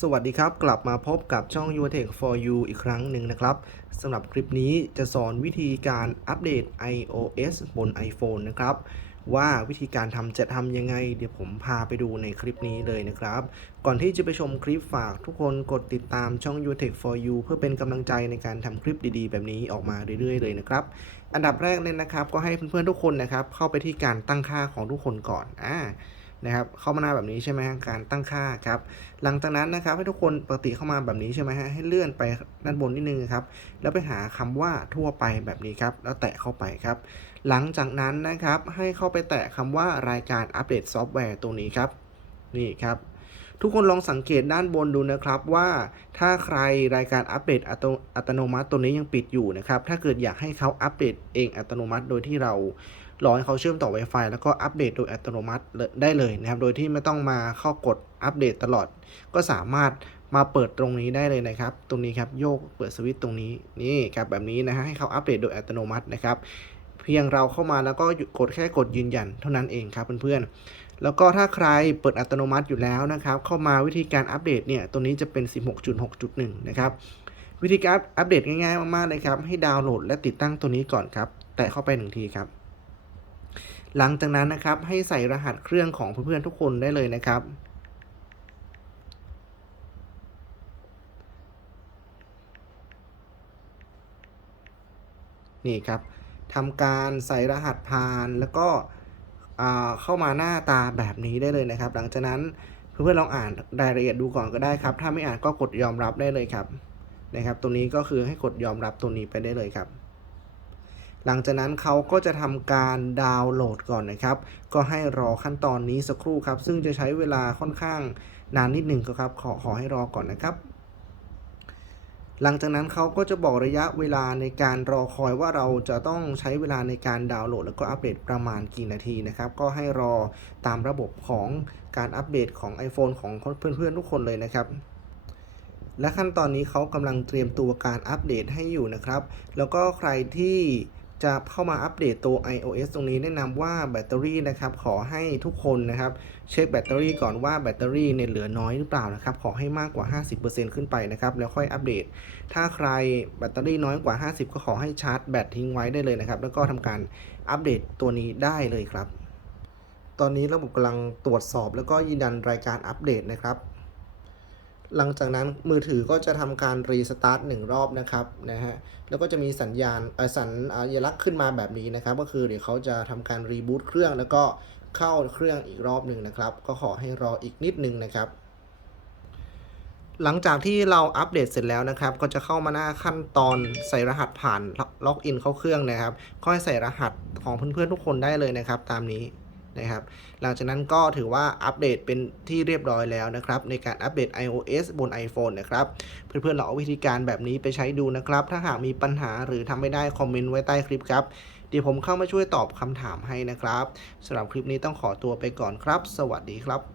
สวัสดีครับ กลับมาพบกับช่อง u t e c h for you อีกครั้งหนึ่งนะครับสำหรับคลิปนี้จะสอนวิธีการอัปเดต iOS บน iPhone นะครับ ว่าวิธีการทำจะทำยังไง เดี๋ยวผมพาไปดูในคลิปนี้เลยนะครับ ก่อนที่จะไปชมคลิปฝากทุกคนกดติดตามช่อง u t e c h for you เพื่อเป็นกำลังใจในการทำคลิปดีๆ แบบนี้ออกมาเรื่อยๆ เลยนะครับ อันดับแรกเลยนะครับ ก็ให้เพื่อนๆทุกคนนะครับเข้าไปที่การตั้งค่าของทุกคนก่อนอ่า นะครับเข้ามาหน้าแบบนี้ใช่ไหมฮะการตั้งค่าครับหลังจากนั้นนะครับให้ทุกคนปกติเข้ามาแบบนี้ใช่ไหมฮะให้เลื่อนไปด้านบนนิดนึงครับแล้วไปหาคำว่าทั่วไปแบบนี้ครับแล้วแตะเข้าไปครับ หลังจากนั้นนะครับให้เข้าไปแตะคำว่ารายการอัปเดตซอฟต์แวร์ตรงนี้ครับนี่ครับทุกคนลองสังเกตด้านบนดูนะครับว่าถ้าใครรายการอัปเดตอัตโนมัติตัวนี้ยังปิดอยู่นะครับ ถ้าเกิดอยากให้เขาอัปเดตเองอัตโนมัติโดยที่เรา รอให้เขาเชื่อมต่อ Wi-Fi แล้วก็อัปเดตโดยอัตโนมัติได้เลยนะครับ โดยที่ไม่ต้องมาเข้ากดอัปเดตตลอด ก็สามารถมาเปิดตรงนี้ได้เลยนะครับ ตรงนี้ครับโยกเปิดสวิตช์ตรงนี้นี่ครับแบบนี้นะฮะให้เขาอัปเดตโดยอัตโนมัตินะครับเพียงเราเข้ามาแล้วก็กดแค่กดยืนยันเท่านั้นเองครับเพื่อนๆ แล้วก็ถ้าใครเปิดอัตโนมัติอยู่แล้วนะครับ เข้ามาวิธีการอัปเดตเนี่ยตัวนี้จะเป็น 16.6.1 นะครับ วิธีการอัปเดตง่ายๆมากๆเลยครับ ให้ดาวน์โหลดและติดตั้งตัวนี้ก่อนครับ แตะเข้าไปหนึ่งทีครับ หลังจากนั้นนะครับให้ใส่รหัสเครื่องของเพื่อนๆทุกคนได้เลยนะครับ นี่ครับทำการใส่รหัสผ่านแล้วก็เข้ามาหน้าตาแบบนี้ได้เลยนะครับ หลังจากนั้นเพื่อนๆลองอ่านรายละเอียดดูก่อนก็ได้ครับ ถ้าไม่อ่านก็กดยอมรับได้เลยครับนะครับ ตัวนี้ก็คือให้กดยอมรับตัวนี้ไปได้เลยครับ หลังจากนั้นเขาก็จะทำการดาวน์โหลดก่อนนะครับ ก็ให้รอขั้นตอนนี้สักครู่ครับ ซึ่งจะใช้เวลาค่อนข้างนานนิดหนึ่งครับ ขอขอให้รอก่อนนะครับหลังจากนั้นเขาก็จะบอกระยะเวลาในการรอคอยว่าเราจะต้องใช้เวลาในการดาวน์โหลด แล้วก็อัปเดตประมาณกี่นาทีนะครับ ก็ให้รอตามระบบของการอัปเดตของ iPhone ของเพื่อนๆทุกคนเลยนะครับ และขั้นตอนนี้เขากำลังเตรียมตัวการอัปเดตให้อยู่นะครับ แล้วก็ใครที่ จะเข้ามาอัปเดตตัว iOS ตรงนี้แนะนำว่าแบตเตอรี่นะครับขอให้ทุกคนนะครับเช็คแบตเตอรี่ก่อนว่าแบตเตอรี่เนี่ยเหลือน้อยหรือเปล่านะครับขอให้มากกว่า 50%ขึ้นไปนะครับแล้วค่อยอัปเดต ถ้าใครแบตเตอรี่น้อยกว่า 50 ก็ขอให้ชาร์จแบตทิ้งไว้ได้เลยนะครับแล้วก็ทำการอัปเดตตัวนี้ได้เลยครับ ตอนนี้ระบบกำลังตรวจสอบแล้วก็ยืนยันรายการอัปเดตนะครับ หลังจากนั้นมือถือก็จะทำการรีสตาร์ทหนึ่งรอบนะครับนะฮะแล้วก็จะมีสัญญาณเอ่อสัญญลักษณ์ขึ้นมาแบบนี้นะครับ ก็คือเดี๋ยวเขาจะทำการรีบูตเครื่องแล้วก็เข้าเครื่องอีกรอบหนึ่งนะครับ ก็ขอให้รออีกนิดนึงนะครับ หลังจากที่เราอัปเดตเสร็จแล้วนะครับ ก็จะเข้ามาหน้าขั้นตอนใส่รหัสผ่านล็อกอินเข้าเครื่องนะครับก็ให้ใส่รหัสของเพื่อนๆทุกคนได้เลยนะครับ ตามนี้ นะครับ หลังจากนั้นก็ถือว่าอัปเดตเป็นที่เรียบร้อยแล้วนะครับ ในการอัปเดต iOS บน iPhone นะครับ เพื่อนๆลองเอาวิธีการแบบนี้ไปใช้ดูนะครับ ถ้าหากมีปัญหาหรือทำไม่ได้คอมเมนต์ไว้ใต้คลิปครับเดี๋ยวผมเข้ามาช่วยตอบคำถามให้นะครับสำหรับคลิปนี้ต้องขอตัวไปก่อนครับ สวัสดีครับ